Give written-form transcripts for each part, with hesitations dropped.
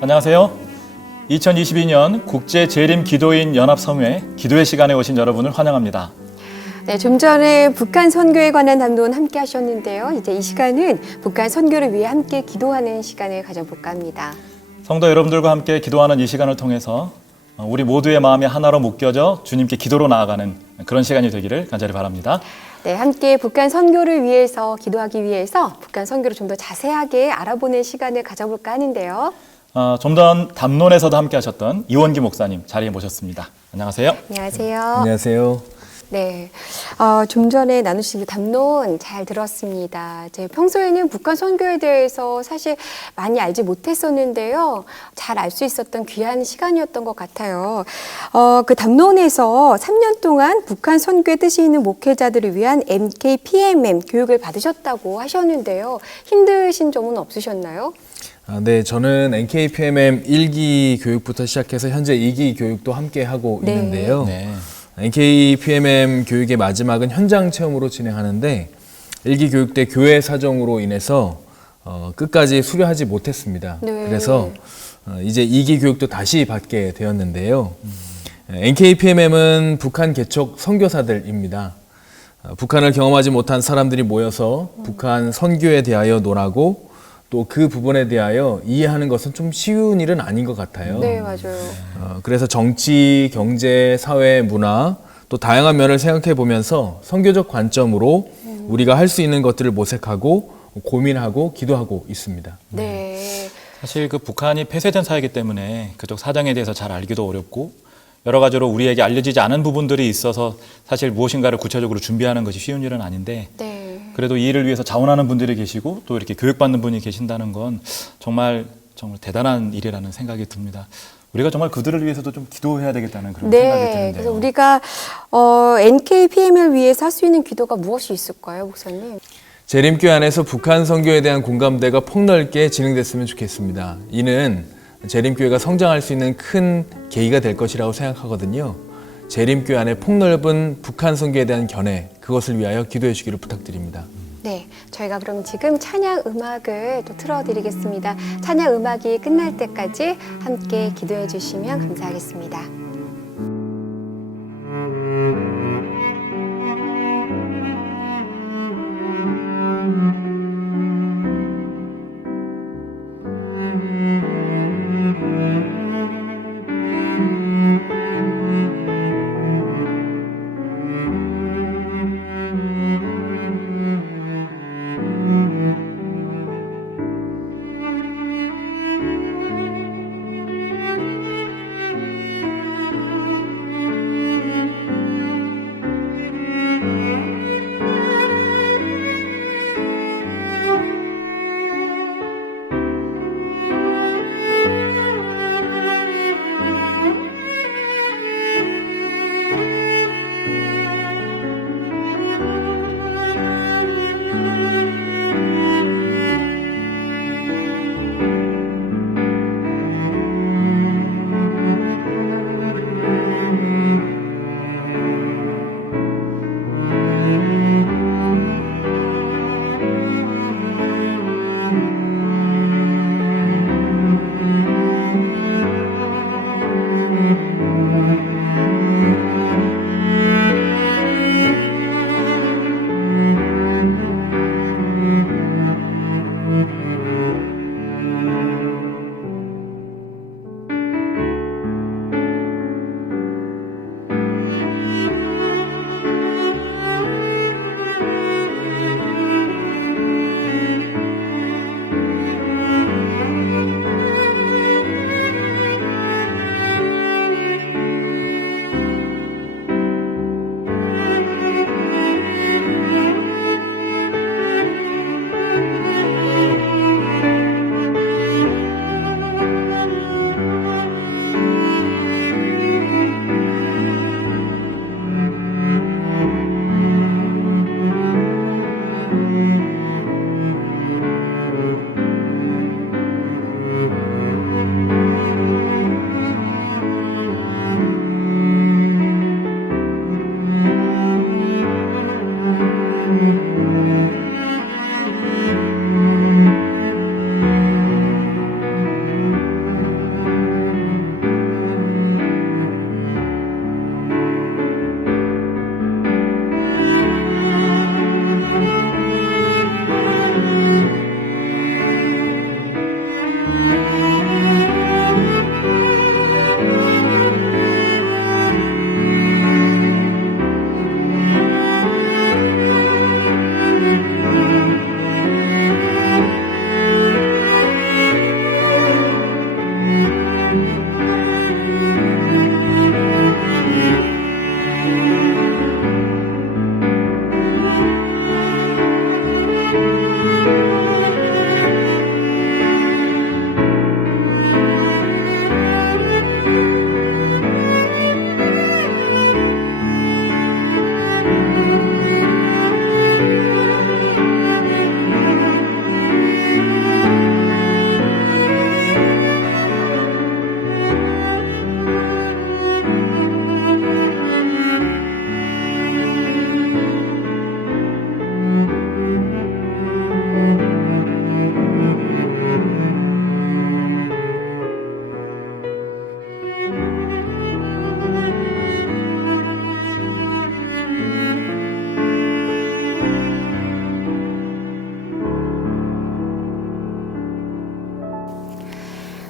안녕하세요. 2022년 국제재림기도인 연합성회 기도의 시간에 오신 여러분을 환영합니다. 네, 좀 전에 북한 선교에 관한 담론 함께 하셨는데요. 이제 이 시간은 북한 선교를 위해 함께 기도하는 시간을 가져볼까 합니다. 성도 여러분들과 함께 기도하는 이 시간을 통해서 우리 모두의 마음이 하나로 묶여져 주님께 기도로 나아가는 그런 시간이 되기를 간절히 바랍니다. 네, 함께 북한 선교를 위해서 기도하기 위해서 북한 선교를 좀 더 자세하게 알아보는 시간을 가져볼까 하는데요. 좀 전 담론에서도 함께 하셨던 이원기 목사님 자리에 모셨습니다. 안녕하세요. 안녕하세요. 안녕하세요. 네, 좀 전에 나누신 담론 잘 들었습니다. 평소에는 북한 선교에 대해서 사실 많이 알지 못했었는데요. 잘 알 수 있었던 귀한 시간이었던 것 같아요. 그 담론에서 3년 동안 북한 선교에 뜻이 있는 목회자들을 위한 NKPMM 교육을 받으셨다고 하셨는데요. 힘드신 점은 없으셨나요? 네, 저는 NKPMM 1기 교육부터 시작해서 현재 2기 교육도 함께 하고 네. 있는데요. 네. NKPMM 교육의 마지막은 현장 체험으로 진행하는데 1기 교육 때 교회 사정으로 인해서 끝까지 수료하지 못했습니다. 네. 그래서 이제 2기 교육도 다시 받게 되었는데요. NKPMM은 북한 개척 선교사들입니다. 북한을 경험하지 못한 사람들이 모여서 북한 선교에 대하여 논하고 또 그 부분에 대하여 이해하는 것은 좀 쉬운 일은 아닌 것 같아요. 네, 맞아요. 그래서 정치, 경제, 사회, 문화 또 다양한 면을 생각해 보면서 선교적 관점으로 우리가 할 수 있는 것들을 모색하고 고민하고 기도하고 있습니다. 네. 사실 그 북한이 폐쇄된 사회이기 때문에 그쪽 사정에 대해서 잘 알기도 어렵고 여러 가지로 우리에게 알려지지 않은 부분들이 있어서 사실 무엇인가를 구체적으로 준비하는 것이 쉬운 일은 아닌데 네. 그래도 이 일을 위해서 자원하는 분들이 계시고 또 이렇게 교육받는 분이 계신다는 건 정말 대단한 일이라는 생각이 듭니다. 우리가 정말 그들을 위해서도 좀 기도해야 되겠다는 그런 생각이 네, 드는데요. 그래서 우리가 NKPM을 위해서 할 수 있는 기도가 무엇이 있을까요, 목사님? 재림교회 안에서 북한 선교에 대한 공감대가 폭넓게 진행됐으면 좋겠습니다. 이는 재림교회가 성장할 수 있는 큰 계기가 될 것이라고 생각하거든요. 재림교회 안에 폭넓은 북한 선교에 대한 견해, 그것을 위하여 기도해 주기를 부탁드립니다. 네, 저희가 그럼 지금 찬양 음악을 또 틀어드리겠습니다. 찬양 음악이 끝날 때까지 함께 기도해 주시면 감사하겠습니다.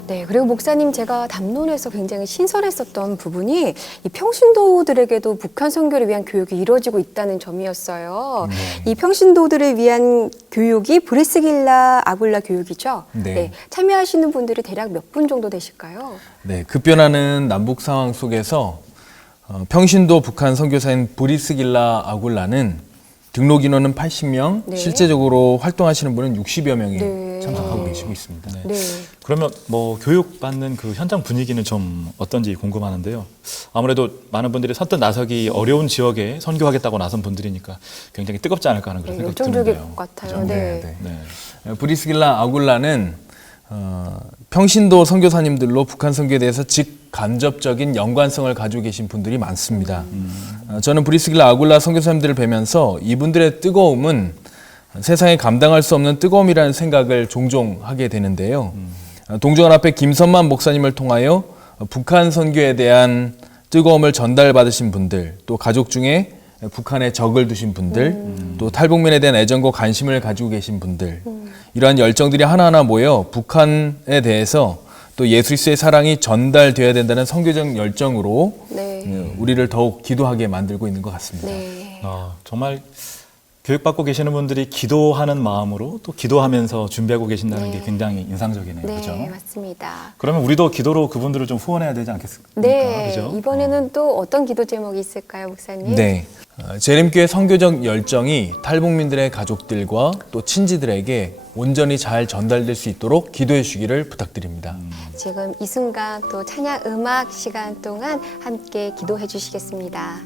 네, 그리고 목사님 제가 담론에서 굉장히 신선했었던 부분이 이 평신도들에게도 북한 선교를 위한 교육이 이루어지고 있다는 점이었어요. 이 평신도들을 위한 교육이 브리스길라 아굴라 교육이죠. 네. 참여하시는 분들이 대략 몇 분 정도 되실까요? 네, 급변하는 남북 상황 속에서 평신도 북한 선교사인 브리스길라 아굴라는 등록 인원은 80명, 네. 실제적으로 활동하시는 분은 60여 명이 네. 참석하고 계시고 있습니다. 네. 네. 그러면 뭐 교육받는 그 현장 분위기는 좀 어떤지 궁금하는데요. 아무래도 많은 분들이 선뜻 나서기 어려운 지역에 선교하겠다고 나선 분들이니까 굉장히 뜨겁지 않을까 하는 그런 생각이 열정적일 드는데요. 것 같아요. 그죠? 네. 네. 브리스길라 아굴라는 평신도 선교사님들로 북한 선교에 대해서 직간접적인 연관성을 가지고 계신 분들이 많습니다. 저는 브리스길라 아굴라 선교사님들을 뵈면서 이분들의 뜨거움은 세상에 감당할 수 없는 뜨거움이라는 생각을 종종 하게 되는데요. 동정원 앞에 김선만 목사님을 통하여 북한 선교에 대한 뜨거움을 전달받으신 분들, 또 가족 중에 북한에 적을 두신 분들, 또 탈북민에 대한 애정과 관심을 가지고 계신 분들, 이러한 열정들이 하나하나 모여 북한에 대해서 또 예수 그리스도의 사랑이 전달되어야 된다는 선교적 열정으로 네. 우리를 더욱 기도하게 만들고 있는 것 같습니다. 네. 정말 교육받고 계시는 분들이 기도하는 마음으로 또 기도하면서 준비하고 계신다는 네. 게 굉장히 인상적이네요. 네, 그죠? 맞습니다. 그러면 우리도 기도로 그분들을 좀 후원해야 되지 않겠습니까? 네, 그죠? 이번에는 또 어떤 기도 제목이 있을까요, 목사님? 네. 재림교회 선교적 열정이 탈북민들의 가족들과 또 친지들에게 온전히 잘 전달될 수 있도록 기도해 주시기를 부탁드립니다. 지금 이 순간 또 찬양 음악 시간 동안 함께 기도해 주시겠습니다.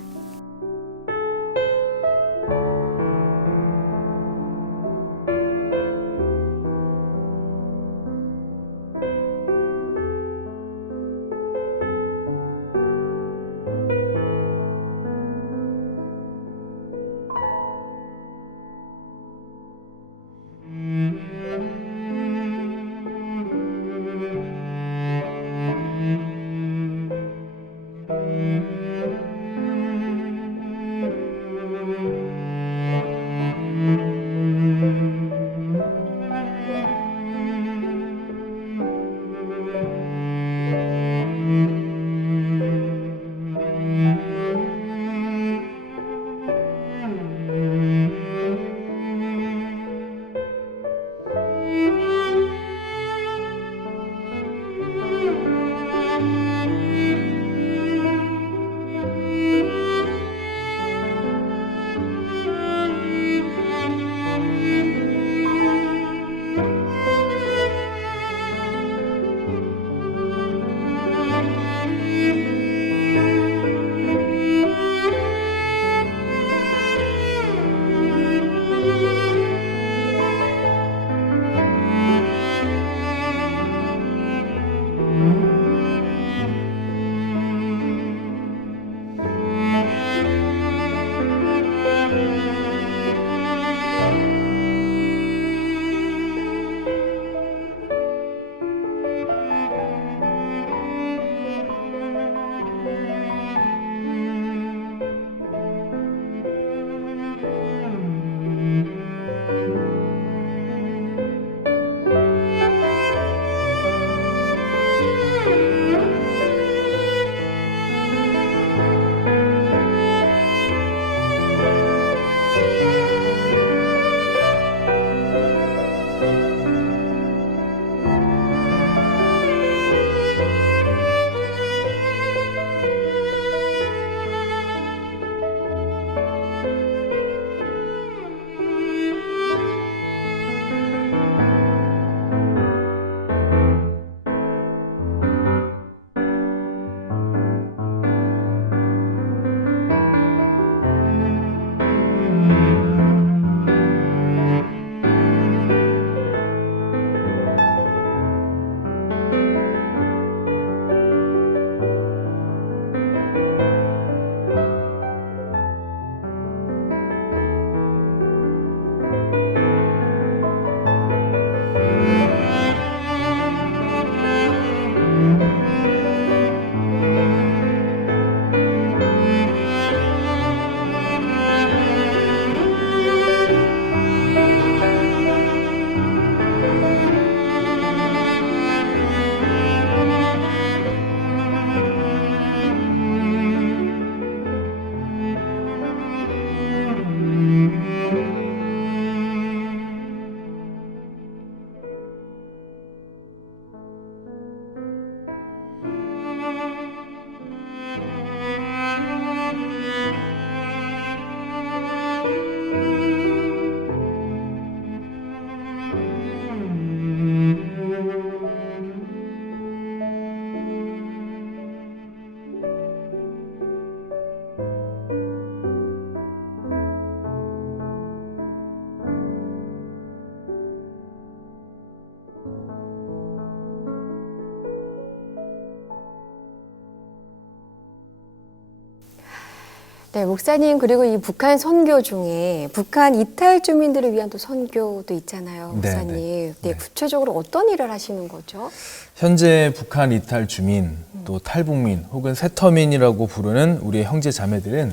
네, 목사님 그리고 이 북한 선교 중에 북한 이탈 주민들을 위한 또 선교도 있잖아요, 네, 목사님. 네. 네, 구체적으로 어떤 일을 하시는 거죠? 현재 북한 이탈 주민, 또 탈북민 혹은 세터민이라고 부르는 우리의 형제 자매들은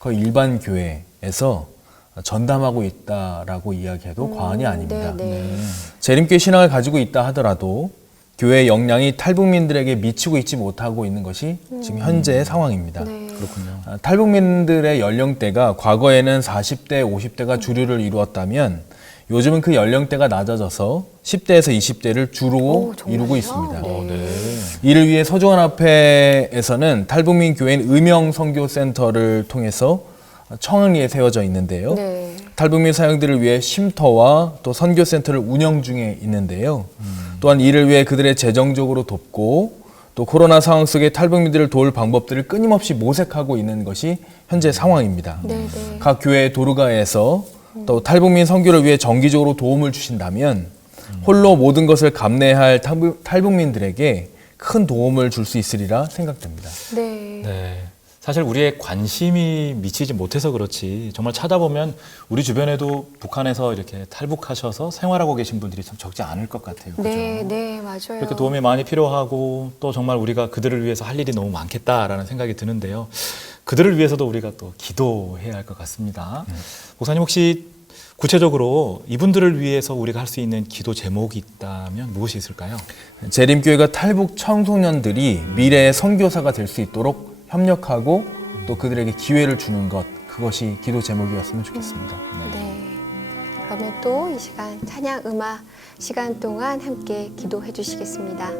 거의 일반 교회에서 전담하고 있다라고 이야기해도 과언이 아닙니다. 네. 재림교회 신앙을 가지고 있다 하더라도 교회의 역량이 탈북민들에게 미치고 있지 못하고 있는 것이 지금 현재의 상황입니다. 네. 그렇군요. 탈북민들의 연령대가 과거에는 40대, 50대가 주류를 이루었다면 요즘은 그 연령대가 낮아져서 10대에서 20대를 주로 정말요? 이루고 있습니다. 네. 이를 위해 서주원앞에에서는 탈북민 교회인 의명선교센터를 통해서 청항리에 세워져 있는데요. 네. 탈북민 사역들을 위해 쉼터와 또 선교센터를 운영 중에 있는데요. 또한 이를 위해 그들의 재정적으로 돕고 또 코로나 상황 속에 탈북민들을 도울 방법들을 끊임없이 모색하고 있는 것이 현재 상황입니다. 네. 각 교회 도르가에서 또 탈북민 선교를 위해 정기적으로 도움을 주신다면 홀로 모든 것을 감내할 탈북민들에게 큰 도움을 줄 수 있으리라 생각됩니다. 네. 네. 사실 우리의 관심이 미치지 못해서 그렇지 정말 찾아보면 우리 주변에도 북한에서 이렇게 탈북하셔서 생활하고 계신 분들이 참 적지 않을 것 같아요. 그죠? 네, 맞아요. 이렇게 도움이 많이 필요하고 또 정말 우리가 그들을 위해서 할 일이 너무 많겠다라는 생각이 드는데요. 그들을 위해서도 우리가 또 기도해야 할 것 같습니다. 목사님 혹시 구체적으로 이분들을 위해서 우리가 할 수 있는 기도 제목이 있다면 무엇이 있을까요? 재림교회가 탈북 청소년들이 미래의 선교사가 될 수 있도록 협력하고 또 그들에게 기회를 주는 것, 그것이 기도 제목이었으면 좋겠습니다. 네. 그러면 또 이 시간 찬양 음악 시간 동안 함께 기도해 주시겠습니다.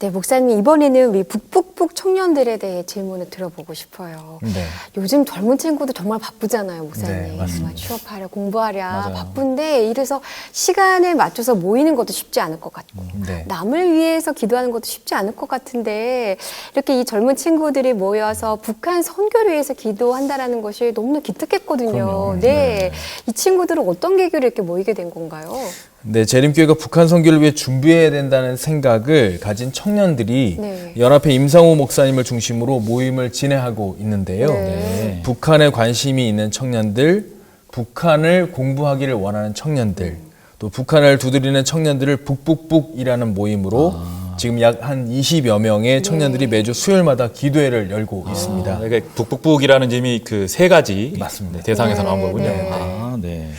네, 목사님 이번에는 우리 북북북 청년들에 대해 질문을 들어보고 싶어요. 네. 요즘 젊은 친구들 정말 바쁘잖아요, 목사님. 네, 맞습니다. 정말 취업하랴, 공부하랴 맞아요. 바쁜데 이래서 시간을 맞춰서 모이는 것도 쉽지 않을 것 같고 네. 남을 위해서 기도하는 것도 쉽지 않을 것 같은데 이렇게 이 젊은 친구들이 모여서 북한 선교를 위해서 기도한다라는 것이 너무나 기특했거든요. 그럼요. 네. 이 친구들은 어떤 계기로 이렇게 모이게 된 건가요? 네, 재림교회가 북한 선교를 위해 준비해야 된다는 생각을 가진 청년들이 네. 연합회 임상호 목사님을 중심으로 모임을 진행하고 있는데요. 네. 북한에 관심이 있는 청년들, 북한을 공부하기를 원하는 청년들, 또 북한을 두드리는 청년들을 북북북이라는 모임으로 지금 약 한 20여 명의 청년들이 매주 수요일마다 기도회를 열고 있습니다. 그러니까 북북북이라는 점이 그 세 가지 맞습니다. 대상에서 나온 네, 거군요. 네. 아, 네.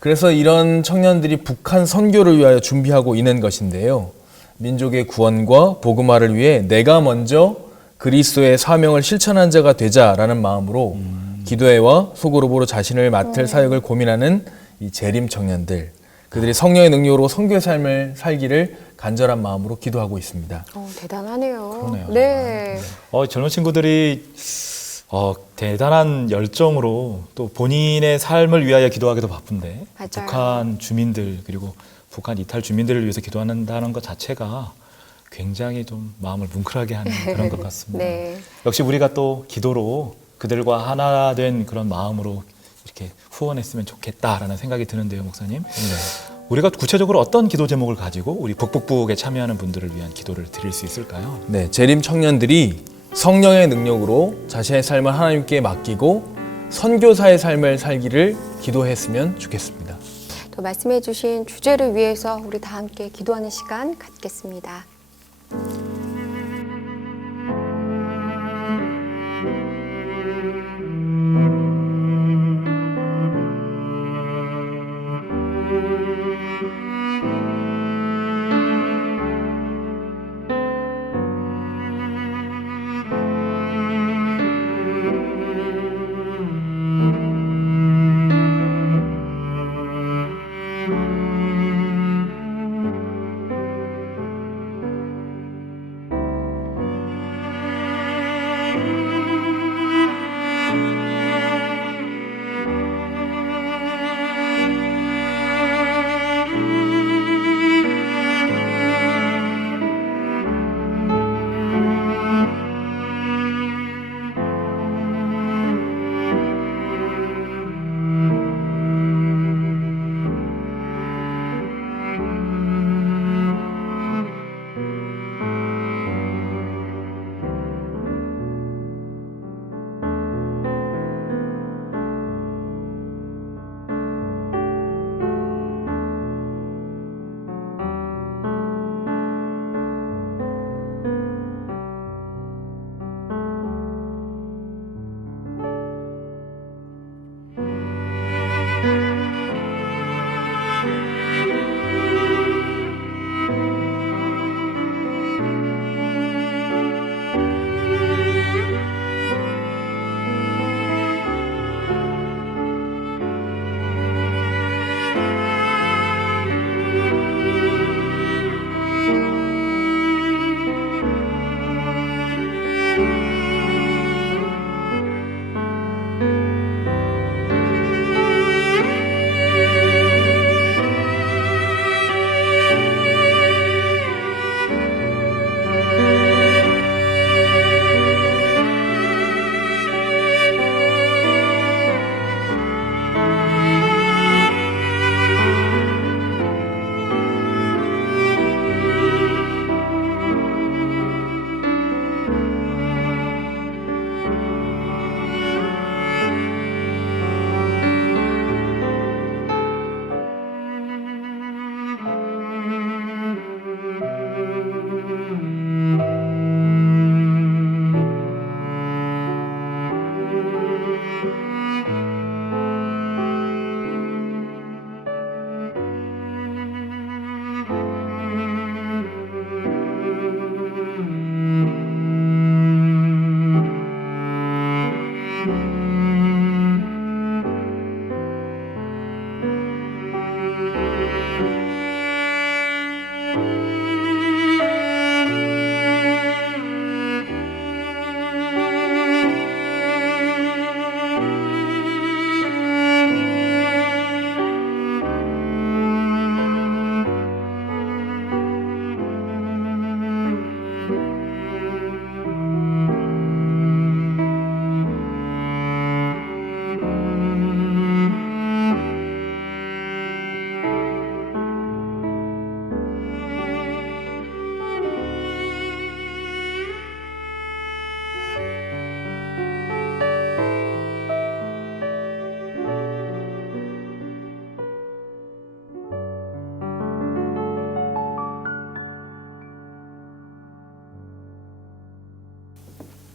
그래서 이런 청년들이 북한 선교를 위하여 준비하고 있는 것인데요. 민족의 구원과 복음화를 위해 내가 먼저 그리스도의 사명을 실천한 자가 되자라는 마음으로 기도회와 소그룹으로 자신을 맡을 사역을 고민하는 이 재림 청년들, 그들이 성령의 능력으로 선교의 삶을 살기를 간절한 마음으로 기도하고 있습니다. 대단하네요. 그러네요. 네. 젊은 친구들이 대단한 열정으로 또 본인의 삶을 위하여 기도하기도 바쁜데 맞아요. 북한 주민들 그리고 북한 이탈 주민들을 위해서 기도한다는 것 자체가 굉장히 좀 마음을 뭉클하게 하는 그런 것 같습니다. 네. 역시 우리가 또 기도로 그들과 하나 된 그런 마음으로 이렇게 후원했으면 좋겠다라는 생각이 드는데요, 목사님. 우리가 구체적으로 어떤 기도 제목을 가지고 우리 북북북에 참여하는 분들을 위한 기도를 드릴 수 있을까요? 네, 재림 청년들이 성령의 능력으로 자신의 삶을 하나님께 맡기고 선교사의 삶을 살기를 기도했으면 좋겠습니다. 또 말씀해 주신 주제를 위해서 우리 다 함께 기도하는 시간 갖겠습니다.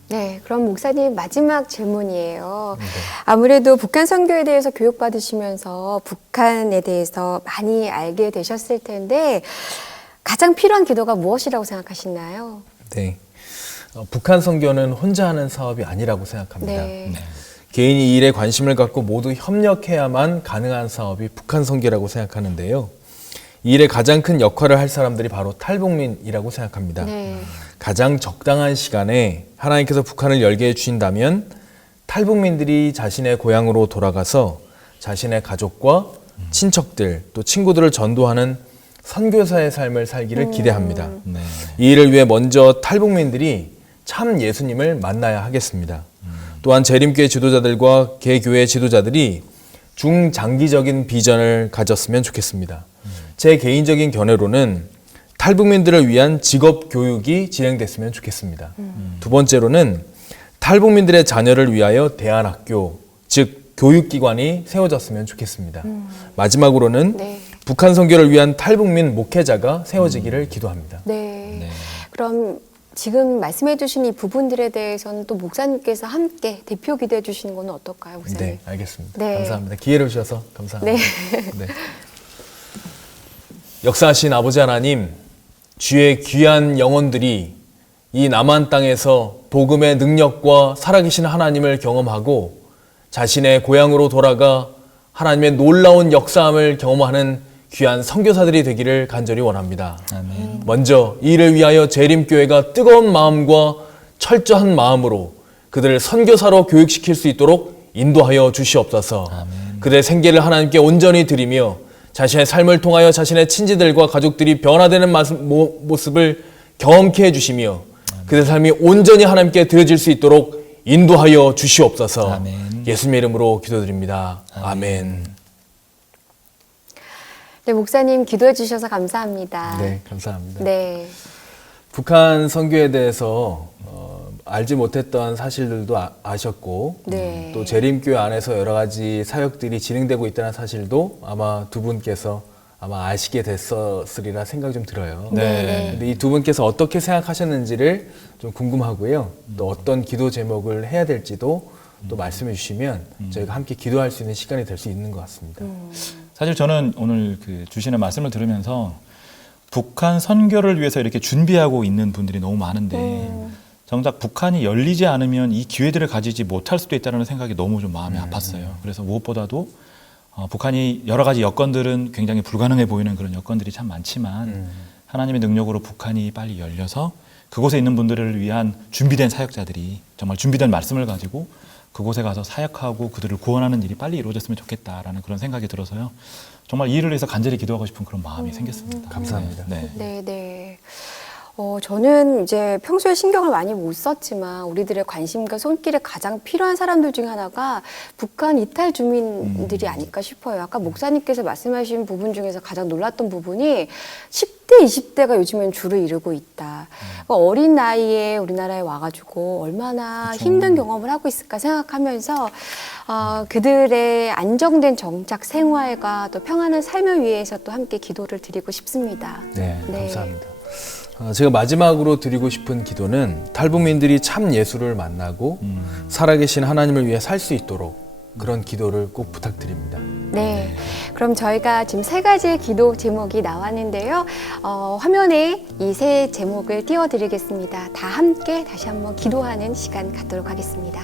네, 그럼 목사님 마지막 질문이에요. 아무래도 북한 선교에 대해서 교육받으시면서 북한에 대해서 많이 알게 되셨을 텐데 가장 필요한 기도가 무엇이라고 생각하시나요? 네. 북한 선교는 혼자 하는 사업이 아니라고 생각합니다. 네. 개인이 이 일에 관심을 갖고 모두 협력해야만 가능한 사업이 북한 선교라고 생각하는데요. 이 일에 가장 큰 역할을 할 사람들이 바로 탈북민이라고 생각합니다. 네. 가장 적당한 시간에 하나님께서 북한을 열게 해주신다면 탈북민들이 자신의 고향으로 돌아가서 자신의 가족과 친척들 또 친구들을 전도하는 선교사의 삶을 살기를 기대합니다. 네. 이 일을 위해 먼저 탈북민들이 참 예수님을 만나야 하겠습니다. 또한 재림교회 지도자들과 개교회 지도자들이 중장기적인 비전을 가졌으면 좋겠습니다. 제 개인적인 견해로는 탈북민들을 위한 직업 교육이 진행됐으면 좋겠습니다. 두 번째로는 탈북민들의 자녀를 위하여 대안학교, 즉 교육기관이 세워졌으면 좋겠습니다. 마지막으로는 네. 북한 선교를 위한 탈북민 목회자가 세워지기를 기도합니다. 네. 네. 그럼 지금 말씀해 주신 이 부분들에 대해서는 또 목사님께서 함께 대표 기도해 주시는 건 어떨까요, 목사님? 네, 알겠습니다. 네. 감사합니다. 기회를 주셔서 감사합니다. 네. 네. 역사하신 아버지 하나님, 주의 귀한 영혼들이 이 남한 땅에서 복음의 능력과 살아계신 하나님을 경험하고 자신의 고향으로 돌아가 하나님의 놀라운 역사함을 경험하는 귀한 선교사들이 되기를 간절히 원합니다. 아멘. 먼저 이 일을 위하여 재림교회가 뜨거운 마음과 철저한 마음으로 그들을 선교사로 교육시킬 수 있도록 인도하여 주시옵소서. 아멘. 그들의 생계를 하나님께 온전히 드리며 자신의 삶을 통하여 자신의 친지들과 가족들이 변화되는 모습을 경험케 해주시며 그들의 삶이 온전히 하나님께 드려질 수 있도록 인도하여 주시옵소서. 아멘. 예수님의 이름으로 기도드립니다. 아멘. 네, 목사님 기도해 주셔서 감사합니다. 네, 감사합니다. 네. 북한 선교에 대해서 알지 못했던 사실들도 아셨고 네. 또 재림교회 안에서 여러 가지 사역들이 진행되고 있다는 사실도 아마 두 분께서 아마 아시게 됐었으리라 생각이 좀 들어요. 네. 근데 이 두 분께서 어떻게 생각하셨는지를 좀 궁금하고요. 또 어떤 기도 제목을 해야 될지도 또 말씀해 주시면 저희가 함께 기도할 수 있는 시간이 될 수 있는 것 같습니다. 사실 저는 오늘 그 주시는 말씀을 들으면서 북한 선교를 위해서 이렇게 준비하고 있는 분들이 너무 많은데 정작 북한이 열리지 않으면 이 기회들을 가지지 못할 수도 있다는 생각이 너무 좀 마음이 아팠어요. 그래서 무엇보다도 북한이 여러 가지 여건들은 굉장히 불가능해 보이는 그런 여건들이 참 많지만 하나님의 능력으로 북한이 빨리 열려서 그곳에 있는 분들을 위한 준비된 사역자들이 정말 준비된 말씀을 가지고 그곳에 가서 사역하고 그들을 구원하는 일이 빨리 이루어졌으면 좋겠다라는 그런 생각이 들어서요. 정말 이 일을 위해서 간절히 기도하고 싶은 그런 마음이 생겼습니다. 감사합니다. 네. 네, 네. 저는 이제 평소에 신경을 많이 못 썼지만 우리들의 관심과 손길에 가장 필요한 사람들 중에 하나가 북한 이탈 주민들이 아닐까 싶어요. 아까 목사님께서 말씀하신 부분 중에서 가장 놀랐던 부분이 10대, 20대가 요즘엔 주를 이루고 있다. 그러니까 어린 나이에 우리나라에 와가지고 얼마나 힘든 경험을 하고 있을까 생각하면서 그들의 안정된 정착 생활과 또 평안한 삶을 위해서 또 함께 기도를 드리고 싶습니다. 네, 네. 감사합니다. 제가 마지막으로 드리고 싶은 기도는 탈북민들이 참 예수를 만나고 살아계신 하나님을 위해 살 수 있도록 그런 기도를 꼭 부탁드립니다. 네, 그럼 저희가 지금 세 가지의 기도 제목이 나왔는데요. 화면에 이 세 제목을 띄워드리겠습니다. 다 함께 다시 한번 기도하는 시간 갖도록 하겠습니다.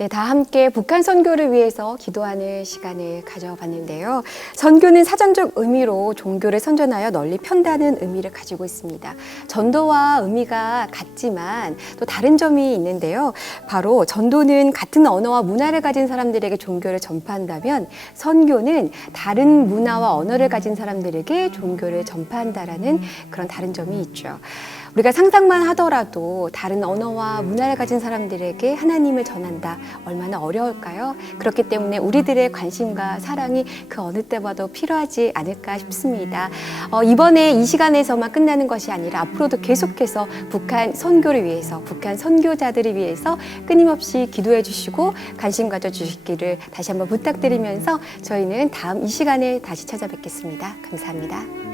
네, 다 함께 북한 선교를 위해서 기도하는 시간을 가져봤는데요. 선교는 사전적 의미로 종교를 선전하여 널리 편다는 의미를 가지고 있습니다. 전도와 의미가 같지만 또 다른 점이 있는데요. 바로 전도는 같은 언어와 문화를 가진 사람들에게 종교를 전파한다면 선교는 다른 문화와 언어를 가진 사람들에게 종교를 전파한다라는 그런 다른 점이 있죠. 우리가 상상만 하더라도 다른 언어와 문화를 가진 사람들에게 하나님을 전한다. 얼마나 어려울까요? 그렇기 때문에 우리들의 관심과 사랑이 그 어느 때보다도 필요하지 않을까 싶습니다. 이번에 이 시간에서만 끝나는 것이 아니라 앞으로도 계속해서 북한 선교를 위해서, 북한 선교자들을 위해서 끊임없이 기도해 주시고 관심 가져주시기를 다시 한번 부탁드리면서 저희는 다음 이 시간에 다시 찾아뵙겠습니다. 감사합니다.